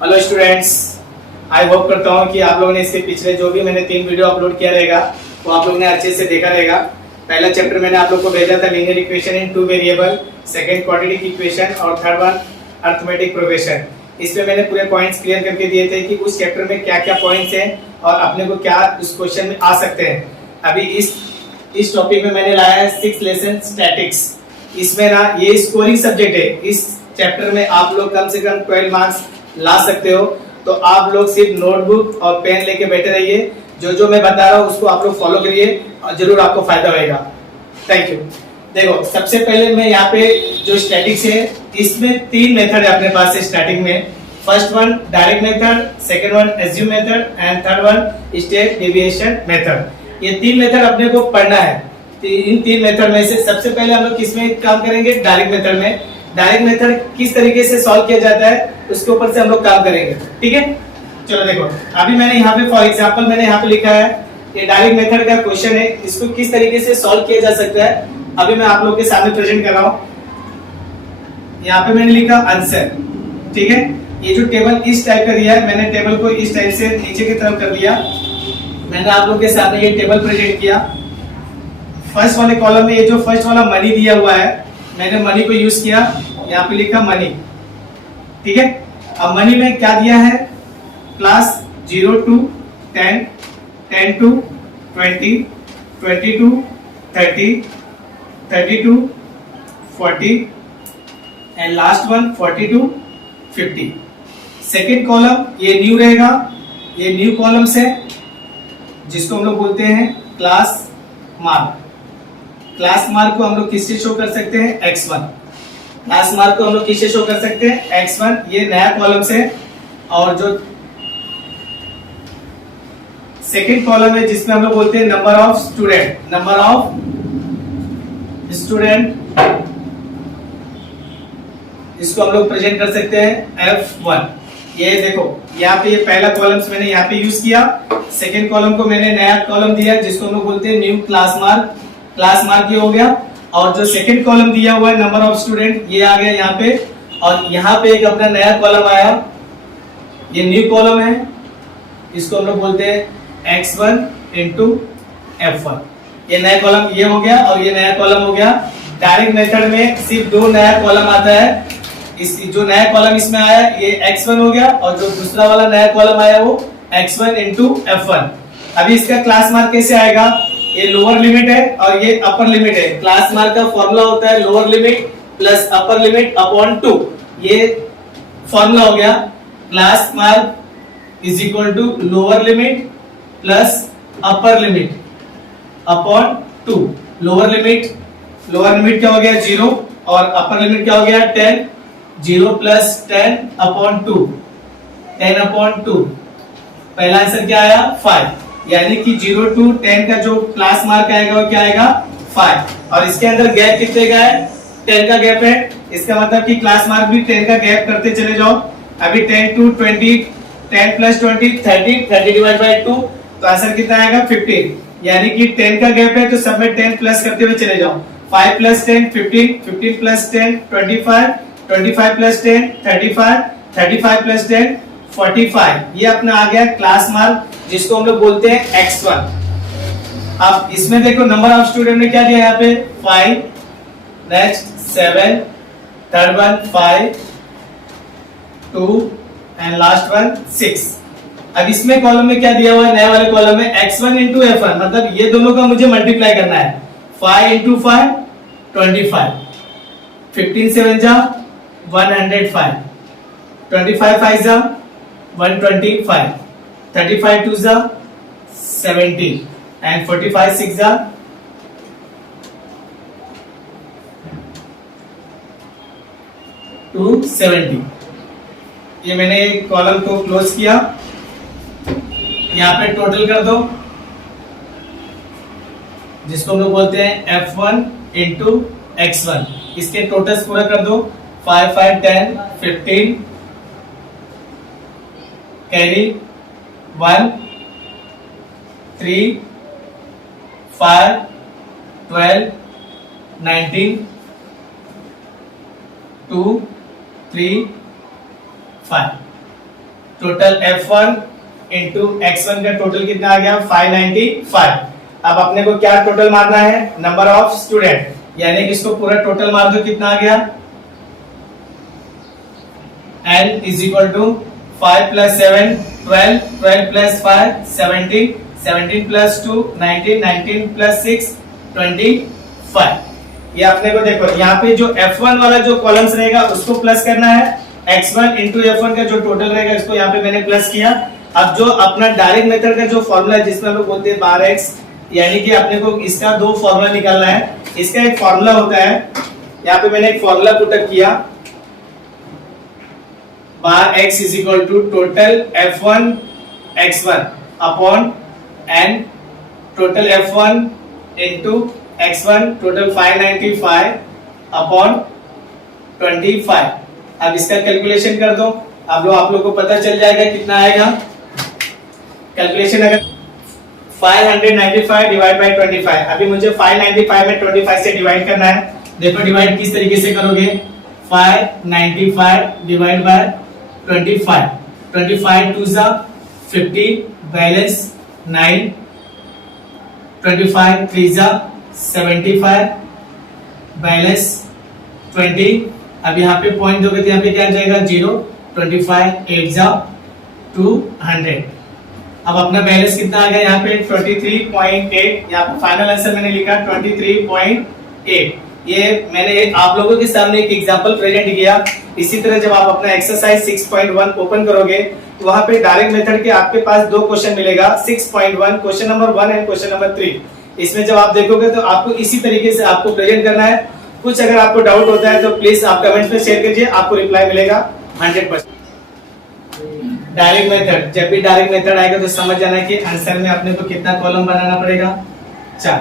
Hello students, I hope करता हूँ कि आप लोगों ने इसके पिछले जो भी मैंने 3 वीडियो अपलोड किया रहेगा वो आप लोगों ने अच्छे से देखा रहेगा। पहला चैप्टर मैंने आप लोग को भेजा था linear equation in 2 variable, second quadratic equation और थर्ड वन अरिथमेटिक प्रोग्रेशन। इसमें मैंने पूरे पॉइंट्स क्लियर करके दिए थे कि उस चैप्टर में क्या क्या पॉइंट्स हैं और अपने को क्या उस क्वेश्चन में आ सकते हैं। अभी इस टॉपिक में मैंने लाया है 6 लेसन स्टैटिक्स। इसमें ना ये स्कोरिंग सब्जेक्ट है। इस चैप्टर में आप लोग कम से कम 12 मार्क्स ला सकते हो, तो आप लोग सिर्फ नोटबुक और पेन लेके बैठे रहिए। जो मैं बता रहा हूँ उसको आप लोग फॉलो करिए और जरूर आपको फायदा होगा। Thank you. देखो, सबसे पहले मैं यहाँ पे जो स्टैटिक्स है इसमें 3 मेथड है अपने पास है स्टैटिक में। First one direct method, second one assume method and third one state deviation method. ये 3 मेथड अपने को पढ़ना है। इन 3 मेथड में से सबसे पहले हम लोग किसमें काम करेंगे? डायरेक्ट मेथड में। डायरेक्ट मेथड किस तरीके से सॉल्व किया जाता है उसके ऊपर से हम लोग काम करेंगे, ठीक है। चलो देखो, अभी मैंने यहाँ पे फॉर एग्जांपल मैंने यहाँ पे लिखा है ये डायरेक्ट मेथड का क्वेश्चन है, इसको किस तरीके से सॉल्व किया जा सकता है अभी मैं आप लोग के सामने प्रेजेंट कर रहा हूँ। यहाँ पे मैंने लिखा आंसर, ठीक है। ये जो टेबल इस टाइप का दिया है, मैंने टेबल को इस टाइप से नीचे की तरफ कर दिया। मैंने आप लोग के सामने ये टेबल प्रेजेंट किया। फर्स्ट वाले कॉलम में ये जो फर्स्ट वाला मनी दिया हुआ है, मैंने मनी को यूज किया, यहाँ पे लिखा मनी, ठीक है। अब मनी में क्या दिया है? Class 0 to 10, 10 to 20, 20 to 30, 30 to 40 and last one 40 to 50। Second column ये न्यू रहेगा, ये न्यू कॉलम्स है जिसको हम लोग बोलते हैं क्लास मार्क। क्लास मार्क को हम लोग किससे शो कर सकते हैं? x1। क्लास मार्क को हम लोग किससे शो कर सकते हैं? x1। ये नया कॉलम है। और जो सेकंड कॉलम है जिसमें हम लोग बोलते हैं number of student, number of student, इसको हम लोग प्रेजेंट कर सकते हैं f1। ये देखो, यहाँ पे ये पहला कॉलम्स मैंने यहाँ पे यूज किया। सेकंड कॉलम को मैंने नया कॉलम दिया जिसको हम लोग बोलते हैं new class mark. Class mark ये हो गया। और जो सेकंड कॉलम दिया हुआ है नंबर ऑफ स्टूडेंट, ये आ गया यहाँ पे। और यहाँ पे एक अपना नया कॉलम आया, ये न्यू कॉलम है, इसको हम लोग बोलते हैं x1 into f1। ये नया कॉलम ये हो गया और ये नया कॉलम हो गया। डायरेक्ट मेथड में सिर्फ 2 नया कॉलम आता है। इस जो नया कॉलम इसमें आया ये x1 हो गया और जो दूसरा वाला नया कॉलम आया वो x1 into f1। अभी इसका क्लास मार्क कैसे आएगा? ये लोअर लिमिट है और ये अपर लिमिट है। क्लास मार्क का फॉर्मूला होता है lower limit plus upper limit upon 2। ये फॉर्मूला हो गया। Class mark is equal to lower limit plus upper limit upon 2। Lower limit क्या हो गया? 0 और अपर लिमिट क्या हो गया? 10। 0 प्लस 10 अपॉन 2, 10 अपॉन 2। पहला आंसर क्या आया? 5। यानी कि 0 to 10 का जो क्लास मार्क आएगा वो क्या आएगा? 5। और इसके अंदर गैप कितने का है? 10 का गैप है। इसका मतलब कि क्लास मार्क भी 10 का गैप करते चले जाओ। अभी 10 to 20, 10 plus 20 30, 30 डिवाइड बाय 2, तो आंसर कितना आएगा? 15। यानी कि 10 का गैप है तो सब में 10 प्लस करते हुए चले जाओ। 5 plus 10 15, 15 plus 10 25, 25 plus 10 35, 35 plus 10 45। ये अपना आ गया क्लास मार्क जिसको हम लोग बोलते हैं x1। अब इसमें देखो नंबर ऑफ स्टूडेंट ने क्या दिया यहाँ पे? 5, next 7, third one 5, 2 and last one 6। अब इसमें कॉलम में क्या दिया हुआ है? नए वाले कॉलम में x1 into f1, मतलब ये दोनों का मुझे मल्टीप्लाई करना है। 5 into 5 25, 15 7 जा 105, 25 5 जा 125, 35 2 जा 70 and 45 6 जा 270। ये मैंने कॉलम को क्लोज किया। यहाँ पे टोटल कर दो जिसको हम लोग बोलते हैं f1 into x1। इसके टोटल्स पूरा कर दो। 5 5 10 15 carry 1 3 5 12 19 2 3 5। Total F1 into X1 का टोटल कितना आ गया 595। अब अपने को क्या टोटल मारना है, नंबर ऑफ स्टूडेंट, यानी कि इसको पूरा टोटल मार दो, कितना आ गया n is equal to 5 plus 7 12, 12 plus 5 17, 17 plus 2 19, 19 plus 6 25। ये अपने को देखो यहाँ पे जो F1 वाला जो कॉलम्स रहेगा उसको प्लस करना है, X1 इंटू F1 का जो टोटल रहेगा इसको यहाँ पे मैंने प्लस किया। अब जो अपना डायरेक्ट मेथड का जो फॉर्मूला है जिसमें हम लोग बोलते हैं बार x, यानी कि अपने को इसका दो फॉर्मूला निकालना है। इसका एक फॉर्मूला होता है, यहाँ पे मैंने एक फॉर्मूला पुटअप किया, bar x is equal to total F1 X1 upon n total F1 into X1 total 595 upon 25। अब इसका कैलकुलेशन कर दो, अब आप लोग को पता चल जाएगा कितना आएगा कैलकुलेशन। अगर 595 डिवाइड बाय 25, अभी मुझे 595 में 25 से डिवाइड करना है। देखो डिवाइड किस तरीके से करोगे, 595 डिवाइड बाय 25, 25 टू सा 50, बैलेंस 9, 25 थ्री सा 75, बैलेंस 20। अब यहाँ पे पॉइंट दोगे तो यहाँ पे क्या आ जाएगा 0, 25 8 जा 200। अब अपना बैलेंस कितना आ गया यहाँ पे 23.8, यहाँ पे फाइनल आंसर मैंने लिखा 23.8। ये मैंने आप लोगों के सामने एक एग्जांपल प्रेजेंट किया। इसी तरह जब आप अपना एक्सरसाइज 6.1 ओपन करोगे तो वहां पे डायरेक्ट मेथड के आपके पास दो क्वेश्चन मिलेगा, 6.1 question number 1 and question number 3। इसमें जब आप देखोगे तो आपको इसी तरीके से आपको प्रेजेंट करना है। कुछ अगर आपको डाउट होता है तो प्लीज आप कमेंट्स में शेयर कीजिए, आपको रिप्लाई मिलेगा 100%। डायरेक्ट मेथड, जब भी डायरेक्ट मेथड आएगा तो समझ जाना कि आंसर में अपने को कितना कॉलम बनाना पड़ेगा, 4,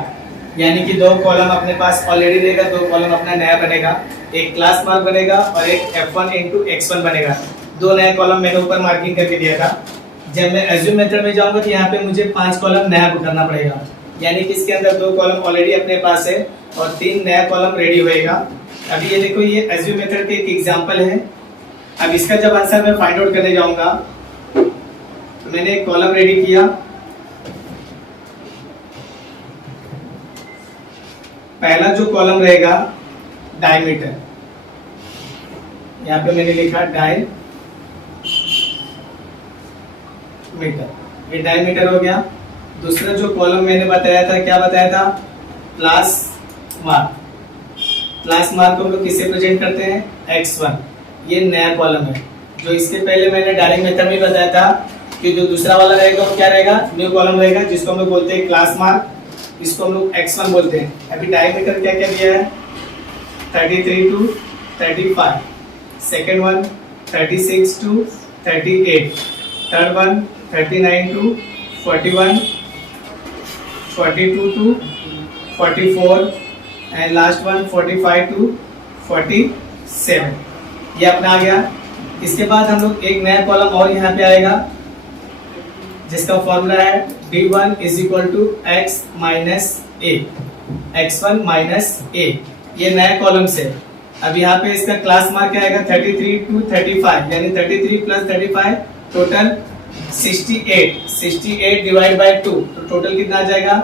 यानी कि 2 कॉलम अपने पास ऑलरेडी रहेगा, 2 कॉलम अपना नया बनेगा, एक क्लास मार्क बनेगा और एक F1 इंटू X1 बनेगा। 2 नए कॉलम मैंने ऊपर मार्किंग करके दिया था। जब मैं एज्यूम मेथड में जाऊंगा तो यहाँ पे मुझे 5 कॉलम नया करना पड़ेगा, यानी कि इसके अंदर 2 कॉलम ऑलरेडी अपने पास है और 3 नया कॉलम रेडी होएगा। अभी ये देखो, ये एज्यूम मेथड के एक एग्जांपल है। अब इसका जब आंसर मैं फाइंड आउट करने जाऊंगा तो मैंने एक कॉलम रेडी किया, पहला जो कॉलम रहेगा डायमीटर, यहाँ पे मैंने लिखा डायमीटर, ये डायमीटर हो गया। दूसरा जो कॉलम मैंने बताया था, क्या बताया था, क्लास मार्क। क्लास मार्क को हम लोग किससे प्रेजेंट करते हैं, X1। ये नया कॉलम है, जो इसके पहले मैंने डायरेक्ट मेथड में बताया था कि जो दूसरा वाला रहेगा वो क्या रहेगा, न्यू कॉलम रहेगा, जिसको हम लोग बोलते हैं क्लास मार्क, इसको हम लोग X1 बोलते हैं। अभी डायमीटर क्या क्या दिया है, 33 to 35, second one 36 to 38, third one 39 to 41, 42 to 44 and last one 45 to 47। ये अपना आ गया। इसके बाद हम लोग एक नया कॉलम और यहाँ पे आएगा जिसका फॉर्मूला है D1 is equal to x minus A, x1 minus A. ये नया कॉलम से अब यहाँ पे इसका क्लास मार्क क्या आएगा 33 टू 35, यानी 33 प्लस 35 टोटल 68, 68 डिवाइड बाय 2 तो टोटल कितना आ जाएगा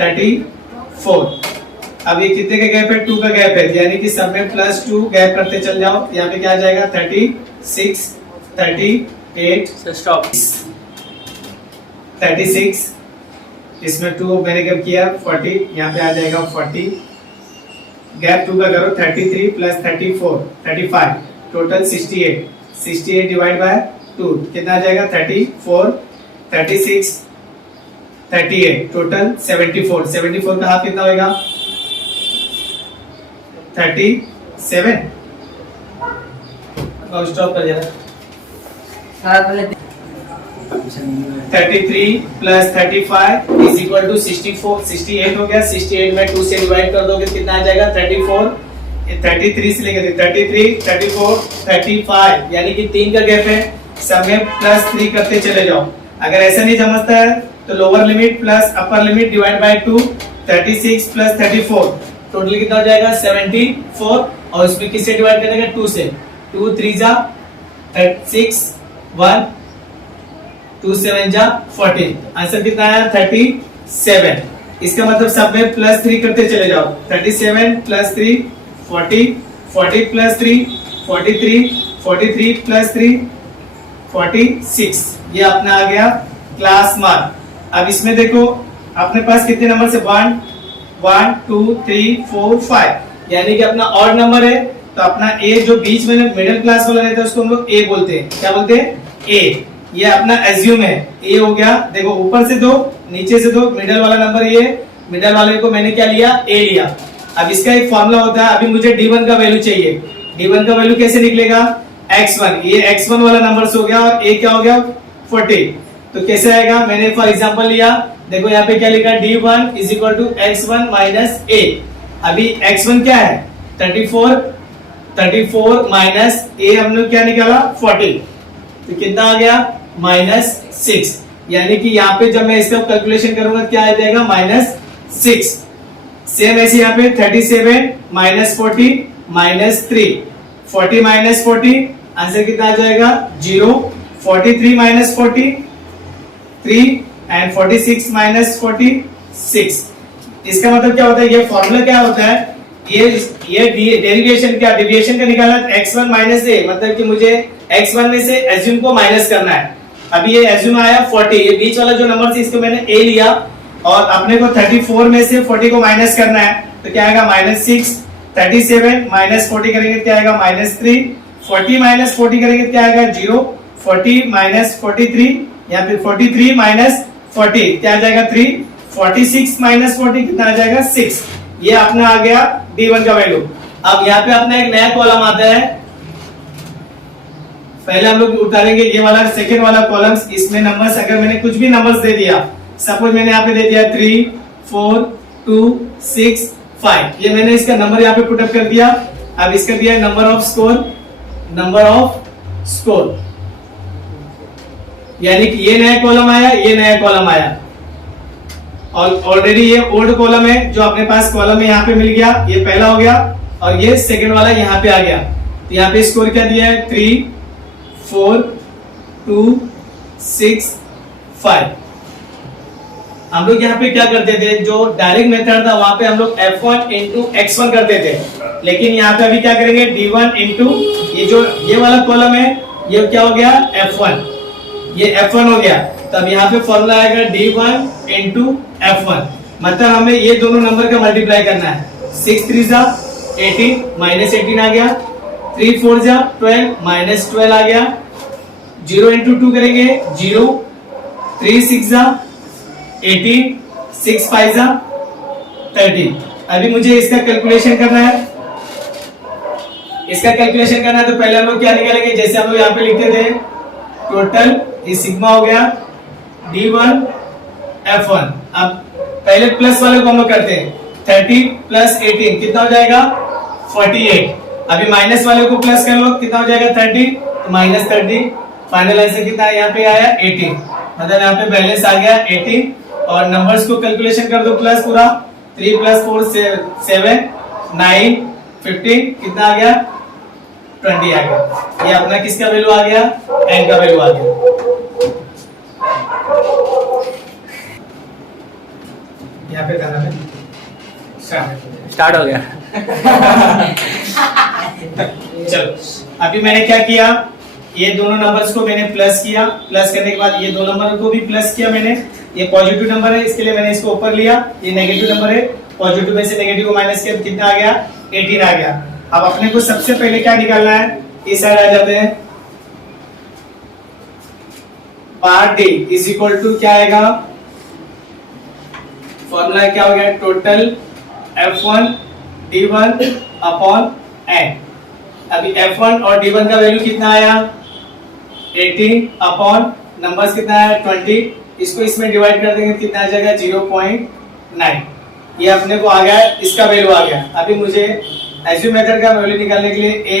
34। अब ये कितने का गैप है, 2 का गैप है, यानी कि सब में +2 गैप करते चल जाओ। यहाँ पे क्या आ जाएगा 36, 38 स्टॉप 36, इसमें 2 मैंने गैप किया 40, यहाँ पे आ जाएगा 40, गैप 2 का करो 33 प्लस 34 35 टोटल 68, 68 डिवाइड बाय 2 कितना आ जाएगा 34, 36 38 टोटल 74, 74 का हाफ कितना होगा 37। स्टॉप कर जरा। 33 प्लस 35 इज इक्वल टू 64, 68 हो गया। 68 में 2 से डिवाइड कर दोगे कितना आ जाएगा 34, 33 से लेकर 33, 34, 35, यानी कि 3 का गैप है, सब में +3 करते चले जाओ। अगर ऐसा नहीं समझता है तो lower limit plus upper limit divide by 2, 36 plus 34 total कितना हो जाएगा 74, और इसमें किससे डिवाइड करेंगे 2 से, 2 3 जा 6 1 2 7 जा 40, आंसर कितना आया 37। इसका मतलब सब में +3 करते चले जाओ, 37 + 3 40, 40 + 3 43, 43 + 3 46, ये अपना आ गया क्लास मार्क। अब इसमें देखो अपने पास कितने नंबर से 1 1 2 3 4 5, यानी कि अपना ऑड नंबर है, तो अपना ए जो बीच में मिडिल क्लास वाला रहता है उसको हम लोग ए बोलते हैं। क्या बोलते हैं? ए। ये अपना एज्यूम है, ए हो गया। देखो ऊपर से 2 नीचे से 2, मिडिल वाला नंबर ये, मिडिल वाले को मैंने क्या लिया? ए लिया। अब इसका एक फॉर्मूला होता है, अभी मुझे D1 का वैल्यू चाहिए। D1 का वैल्यू कैसे निकलेगा? x1, ये x1 वाला नंबर हो गया और a क्या हो गया? 40। तो कैसे आएगा? मैंने फॉर एग्जांपल लिया, देखो यहाँ पे क्या लिखा? D1 = x1 - a। अभी x1 क्या है? 34, 34 माइनस a हम लोग क्या निकाला? 40, तो कितना आ गया? -6। यानी कि यहाँ पे जब मैं इसका कैलकुलेशन करूंगा क्या आ जाएगा? -6। सेम ऐसे यहाँ पे 37 - 40 - 3, 40 - 40, आंसर कितना आ जाएगा? 0। 43 - 40 3 एंड 46 - 40 6। इसका मतलब क्या होता है? ये फॉर्मूला क्या होता है? ये डेरिवेशन क्या, डेविएशन का निकालना x1 - a, मतलब कि मुझे x1 में से एज्यूम को माइनस करना है। अभी ये एज्यूम आया 40, ये बीच वाला जो नंबर थी इसको मैंने a लिया और अपने को 34 में से 40 को माइनस करना है, तो क्या आएगा? -6। 37 - 40 करेंगे क्या आएगा? -3। 40 - 40 करेंगे क्या आएगा? 0। 40 - 43, या फिर 43 - 40 क्या आ जाएगा? 3। 46 - 40 कितना आ जाएगा? 6। ये अपना आ गया D1 का वैल्यू। अब यहाँ पे अपना एक नया कॉलम आता है, पहले हम लोग उतारेंगे ये वाला सेकेंड वाला कॉलम्स। इसमें नंबर्स अगर मैंने कुछ भी नंबर्स दे दिया, सपोज मैंने यहाँ पे दे दिया 3 4 2 6 5, ये मैंने इसका नंबर यहाँ पे पुटअप कर दिया। अब इसका दिया number off score, number off score, यानी कि ये नया कॉलम आया, ये नया कॉलम आया, और ऑलरेडी ये ओल्ड कॉलम है जो अपने पास कॉलम में यहाँ पे मिल गया, ये पहला हो गया, और ये सेकंड वाला यहाँ पे आ गया। तो यहाँ पे स्कोर क्या दिया है? 3 4 2 6 5। हम लोग यहाँ पे क्या करते थे, जो डायरेक्ट मेथड था वहां पे हम लोग F1 × X1 करते थे, लेकिन यहाँ पे अभी क्या करेंगे? D1 × ये जो ये वाला कॉलम है, ये क्या हो गया? F1, ये F1 हो गया। तब यहाँ पे फॉर्मूला आएगा D1 × F1, मतलब हमें ये दोनों नंबर का मल्टीप्लाई करना है। 6 3 जा 18, -18 आ गया। 3 4 जा 12, -12 आ गया। 0 × 2 करेंगे 0। 3 6 जा 18, 6 5 जा 30। अभी मुझे इसका कैलकुलेशन करना है। इसका कैलकुलेशन करना है तो पहले हम लोग क्या निकालेंगे? जैसे हम लोग यहाँ पे लिखते थे, टोटल ये सिग्मा हो गया D1 F1। अब पहले प्लस वाले को हम लोग करते हैं, 30 + 18 कितना हो जाएगा? 48। अभी माइनस वाले को प्लस कर लो, कितना हो जाएगा? 30, तो -30। फाइनल आंसर कितना है यहाँ पे आया? 18, मतलब यहाँ पे बैलेंस आ गया 18। और नंबर्स को कैलकुलेशन कर दो प्लस पूरा, 3 + 4 7 9 15 कितना आ गया? 20 आ गया। ये अपना किसका वैल्यू आ गया? n का वैल्यू आ गया। यहाँ पे करना है, स्टार्ट हो गया। चलो अभी मैंने क्या किया? ये दोनों नंबर्स को मैंने प्लस किया, प्लस करने के बाद ये दो नंबर को भी प्लस किया मैंने। ये पॉजिटिव नंबर है, इसके लिए मैंने इसको ऊपर लिया। ये नेगेटिव नंबर है, पॉजिटिव में से नेगेटिव को माइनस किया, कितना आ गया? 18 आ गया। अब अपने को सबसे पहले क्या निकालना है? इस साइड आ जाते हैं। Part D is equal to क्या आएगा? फॉर्मूला क्या हो गया? Total F1 D1 upon n। अभी F1 और D1 का वैल्यू कितना आया? 18 अपॉन नंबर्स कितना आया? 20। इसको इसमें डिवाइड कर देंगे, कितना आ जाएगा? 0.9। ये अपने को आ गया, इसका वैल्यू आ गया। अभी मुझे एज्यूम मेथड का वैल्यू निकालने के लिए a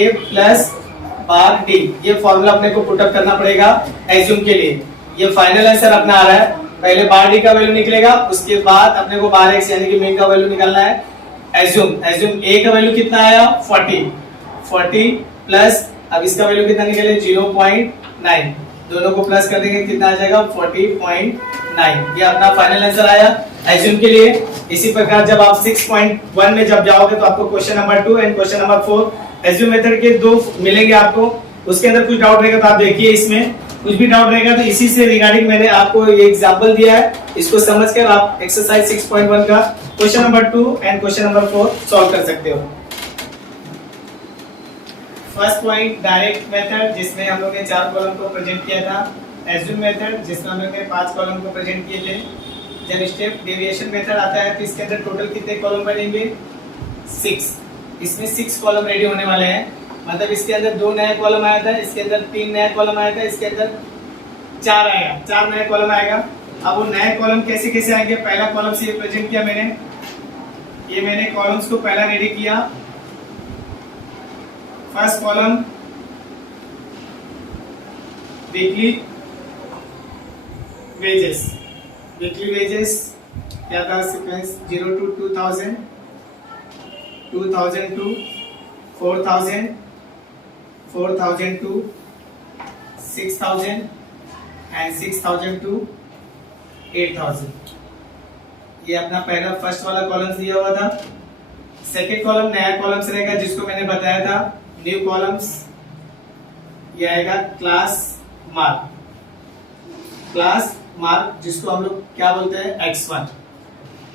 + बार d, ये फॉर्मूला अपने को पुटअप करना पड़ेगा एज्यूम के लिए। ये फाइनल आंसर अपना आ रहा है। पहले बार डी का वैल्यू निकलेगा, उसके बाद अपने को बार x यानी कि मीन का वैल्यू निकालना है। एज्यूम a का वैल्यू कितना आया? 40 प्लस अब इसका वैल्यू कितना निकले? 0.9। दोनों को प्लस कर देंगे कितना आ जाएगा 40.9। ये अपना फाइनल आंसर आया एज्यूम के लिए। इसी प्रकार जब आप 6.1 में जब जाओगे तो आपको question number 2 and question number 4 assume method के दो मिलेंगे आपको। उसके अंदर कुछ डाउट रहेगा तो आप देखिए, इसमें कुछ भी डाउट रहेगा तो इसी से रिगार्डिंग मैंने आपको ये एग्जांपल दिया है, इसको समझकर आप एक्सरसाइज 6.1 का question number 2 and question number 4 solve कर सकते हो। फर्स्ट पॉइंट डायरेक्ट मेथड, जिसमें हम लोग ने 4 कॉलम को प्रेजेंट किया था। एज्यूम मेथड, जिसमें हम लोग ने 5 कॉलम को प्रेजेंट किए थे। जब स्टेप डेविएशन मेथड आता है तो इसके अंदर टोटल कितने कॉलम बनेंगे 6। इसमें 6 कॉलम रेडी होने वाले हैं, मतलब इसके अंदर 2 नया कॉलम आया था, इसके अंदर 3 नया कॉलम आया था, इसके अंदर 4 आएगा, 4 नया कॉलम आएगा। अब वो नए कॉलम कैसे कैसे आएंगे, पहला कॉलम से ये प्रेजेंट किया मैंने, ये मैंने कॉलम्स को पहला रेडी किया। First column weekly wages, weekly wages क्या था sequence 0 to 2000, 2000 to 4000, 4000 to 6000 and 6000 to 8000। ये अपना पहला फर्स्ट वाला कॉलम दिया हुआ था। सेकेंड कॉलम नया कॉलम्स रहेगा, जिसको मैंने बताया था न्यू कॉलम्स। ये आएगा क्लास मार्क, क्लास मार्क जिसको हम लोग क्या बोलते हैं x1।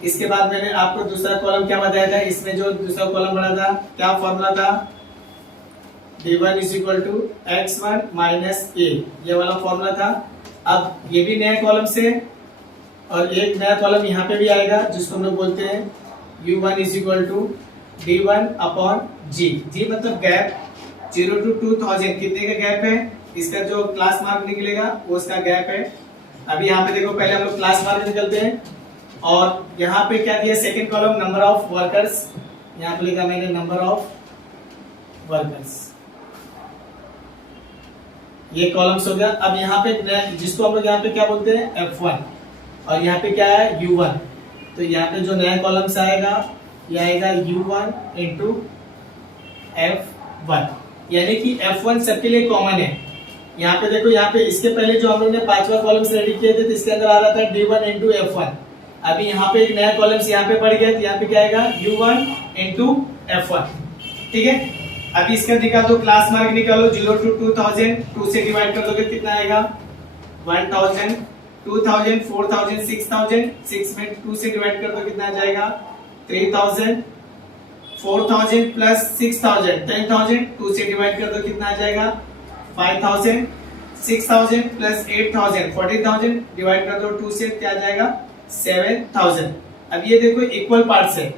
इसके बाद मैंने आपको दूसरा कॉलम क्या बताया था, इसमें जो दूसरा कॉलम बना था क्या फॉर्मूला था, d1 is equal to x1 minus a, ये वाला फॉर्मूला था। अब ये भी नया कॉलम से, और एक नया कॉलम यहाँ पे भी आएगा जिसको हम लोग बोलते हैं u1 is equal to d1 upon g। g मतलब गैप, 0 to 2000 कितने का गैप है, इसका जो क्लास मार्क निकलेगा वो उसका गैप है। अभी यहाँ पे देखो, पहले हम लोग क्लास मार्क निकलते हैं, और यहाँ पे क्या दिया second column number of workers, यहाँ पे लिखा मैंने नंबर ऑफ वर्कर्स, ये कॉलम्स हो गया। अब यहाँ पे जिसको हम लोग यहाँ पे क्या बोलते हैं F1, और यहाँ पे क्या है U1, तो यहाँ पे जो नया कॉलम्स आएगा ये आएगा U1 इंटू F1, यानी कि F1 सबके लिए कॉमन है। यहाँ पे देखो, यहाँ पे इसके पहले जो हम लोग ने 5वां कॉलम्स रेडी किए थे तो इसके अंदर आ रहा था D1 इंटू F1। अभी यहाँ पे एक नया कॉलम्स यहाँ पे पड़ गया, तो यहाँ पे क्या आएगा U1 इंटू F1, ठीक है। अभी इसका दिखा दो, क्लास मार्क निकालो, 0 to 2000, 2 से डिवाइड कर दोगे कितना आएगा 1000, 2000, 4000, 6000, 6 में 2 से डिवाइड कर दो कितना आ जाएगा 3000, 4000 प्लस 6000 10000, 2 से डिवाइड कर दो कितना आ जाएगा 5000, 6000 प्लस 8000 40000, डिवाइड कर दो 2 से क्या आ जाएगा 7000। अब ये देखो इक्वल पार्ट्स है,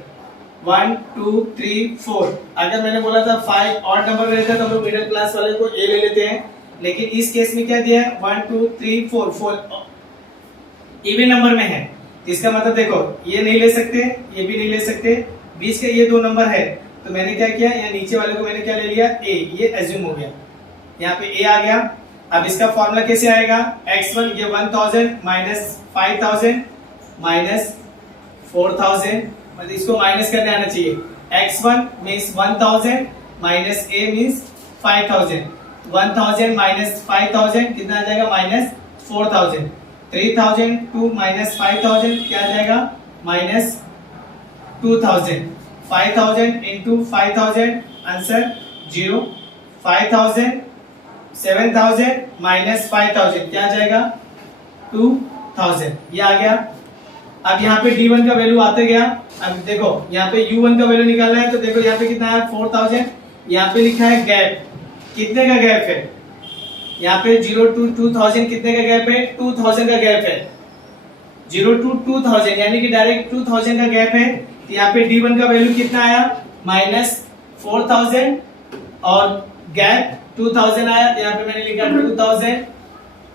1 2 3 4। अगर मैंने बोला था 5 ऑड नंबर रहता तो हम लोग मिडिल क्लास वाले को ए ले लेते हैं, लेकिन इस केस में क्या दिया है 1 2 3 4, 4 इवन नंबर में है। इसका मतलब देखो, ये नहीं ले सकते, ये भी नहीं ले सकते, बीच के ये 2 नंबर है, तो मैंने क्या किया, यहाँ नीचे वाले को मैंने क्या ले लिया ए, ये एज्यूम हो गया, यहाँ पे ए आ गया। अब इसका फॉर्मूला कैसे आएगा, x1 ये 1000 माइनस 5000 माइनस 4000, मतलब इसको माइनस करने आना चाहिए। x1 means 1000 minus a means 5000, 1000 minus 5000 कितना आ जाएगा माइनस 4000, 3000 2 माइनस 5000 क्या आ जाएगा माइनस 2000, 5000 इंटू 5000 आंसर 0, 5000 7000 माइनस 5000 क्या आ जाएगा 2000, ये आ गया। अब यहाँ पे D1 का वैल्यू आते गया। अब देखो यहाँ पे U1 का वैल्यू निकालना है, तो देखो यहाँ पे कितना है 4000, यहाँ पे लिखा है गैप, कितने का गैप है, यहाँ पे 0 to 2000 कितने का गैप है 2000 का गैप है, 0 to 2000 यानी कि डायरेक्ट 2000 का गैप है। तो यहाँ पे D1 का वैल्यू कितना आया माइनस 4000 और गैप 2000 आया, तो यहाँ पे मैंने लिखा 2000,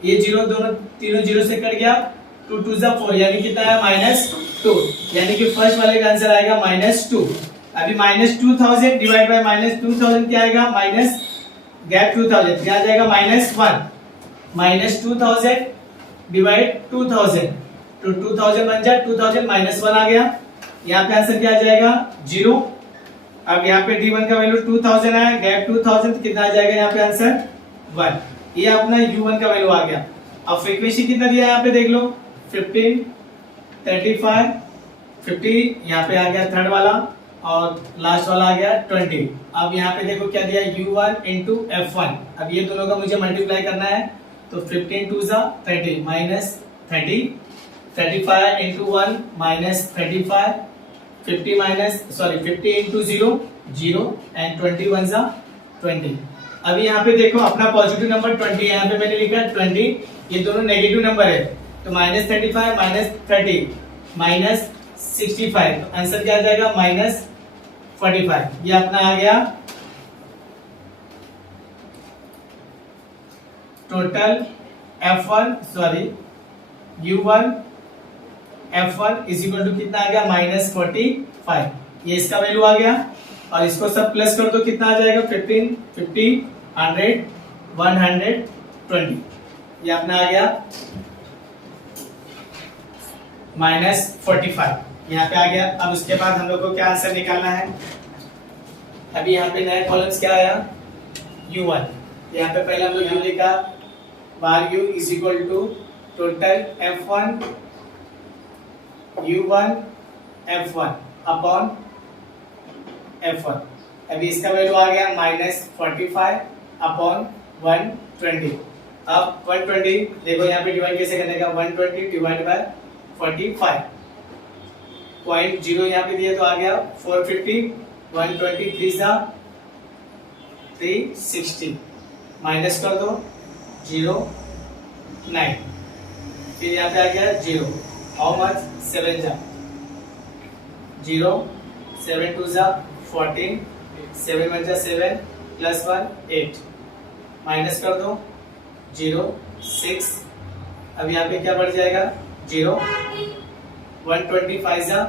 ये जीरो दोनों तीनों जीरो से कट गया, 2 2 4 यानी कितना है -2, यानी कि फर्स्ट वाले का आंसर आएगा -2। अभी -2000 डिवाइड बाय -2000 क्या आएगा माइनस गैप 2000 क्या आ जाएगा -1, -2000 डिवाइड 2000 तो 2000 बन जाए 2000 -1 आ गया, यहाँ पे आंसर क्या आ जाएगा 0। अब यहाँ पे D1 का वैल्यू 2000 आया, गैप 2000 तो कितना आ जाएगा यहाँ पे आंसर 1। ये अपना u1 का वैल्यू आ गया। अब फ्रीक्वेंसी कितना दिया है यहाँ पे देख लो, 15, 35, 50 यहाँ पे आ गया थर्ड वाला, और लास्ट वाला आ गया 20। अब यहाँ पे देखो क्या दिया, u1 इंटू f1। अब ये दोनों का मुझे मल्टीप्लाई करना है, तो 15 2 जा 30 minus 30, 35 into 1 minus 35, 50 into 0 0 and 21 जा 20। अभी यहाँ पे देखो अपना पॉजिटिव नंबर 20 यहाँ पे मैंने लिखा 20, ये दोनों नेगेटिव नंबर है, तो माइनस 35 माइनस 30 माइनस 65, तो आंसर क्या आ जाएगा माइनस 45। ये अपना आ गया total u1 f1 is equal to कितना आ गया माइनस 45। ये इसका वैल्यू आ गया, और इसको सब प्लस कर दो कितना आ जाएगा 15, 50, 100, 120। ये अपना आ गया माइनस 45 यहाँ पे आ गया। अब उसके बाद हम लोग को क्या आंसर निकालना है, अभी यहाँ पे नया कॉलम्स क्या आया u1। यहाँ पे पहले हम लोग u लिखा var u is equal to total f1 u1 f1 upon f1। अभी इसका वैल्यू आ गया माइनस 45 अपॉन 120। अब 120 देखो यहाँ पे डिवाइड कैसे करने का, 120 डिवाइड बाय 45, पॉइंट 0 यहाँ पे दिया तो आ गया 450, 123 जा 360, माइनस कर दो 0 9, फिर यहाँ पे आ गया 0, हाउ मच 7 जा 0, 7 2 जा 14, 7 1 जा 7 प्लस 1 8, माइनस कर दो 0 6। अब यहाँ पे क्या बढ़ जाएगा 0, 125 जा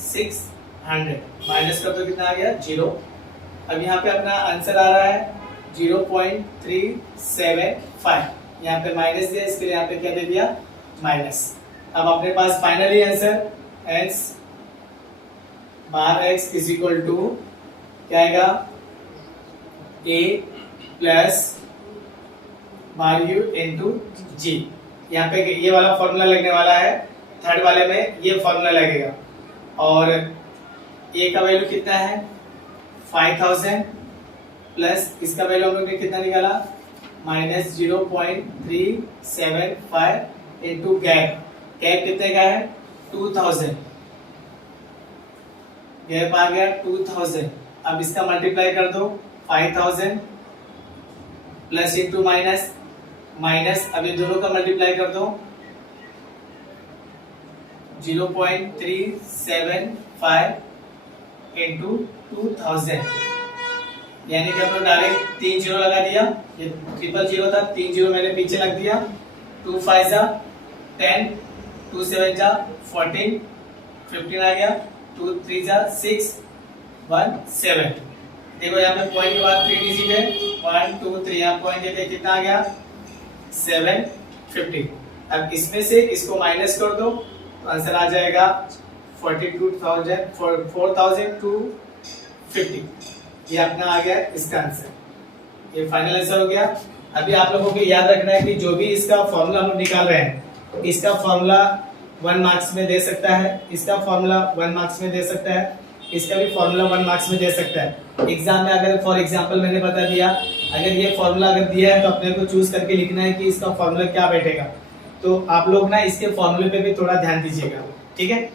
600, माइनस कर दो कितना आ गया 0। अब यहाँ पे अपना आंसर आ रहा है 0.375, यहाँ पे माइनस दिया, इसके लिए यहाँ पे क्या दे दिया माइनस। अब अपने पास finally answer x bar x is equal to क्या आएगा a plus bar u into G. यहाँ पे ये वाला फॉर्मूला लगने वाला है, थर्ड वाले में ये फॉर्मूला लगेगा, और a का वैल्यू कितना है 5000 प्लस इसका वैल्यू हम लोग ने कितना निकाला माइनस 0.375 इंटू गैप कितने का है 2000, गैप आ गया 2000। अब इसका मल्टीप्लाई कर दो 5000 प्लस इंटू माइनस माइनस, अब ये दोनों का मल्टीप्लाई कर दो 0.375 इंटू 2000, यानी कि हम लोग डायरेक्ट 3 जीरो लगा दिया, ये 000 था 3 जीरो मैंने पीछे लग दिया, 2 5 जा 10, 2 7 जा 14, 15 आ गया, 2 3 जा 6 1 7। देखो यहाँ पे पॉइंट के बाद 3 डिजिट है 1 2 3, यहाँ पॉइंट देते कितना आ गया 750। अब इसमें से इसको माइनस कर दो तो आंसर आ जाएगा 4250 ये अपना आ गया इसका आंसर, ये फाइनल आंसर हो गया। अभी आप लोगों को याद रखना है कि जो भी इसका फॉर्मूला हम निकाल रहे हैं, इसका फॉर्मूला 1 मार्क्स में दे सकता है, इसका फॉर्मूला 1 मार्क्स में दे सकता है, इसका भी फॉर्मूला 1 मार्क्स में दे सकता है। एग्जाम में अगर फॉर एग्जांपल मैंने बता दिया, अगर ये फॉर्मूला अगर दिया है तो अपने को चूज करके लिखना है कि इसका फॉर्मूला क्या बैठेगा, तो आप लोग ना इसके फॉर्मूले पे भी थोड़ा ध्यान दीजिएगा, ठीक है।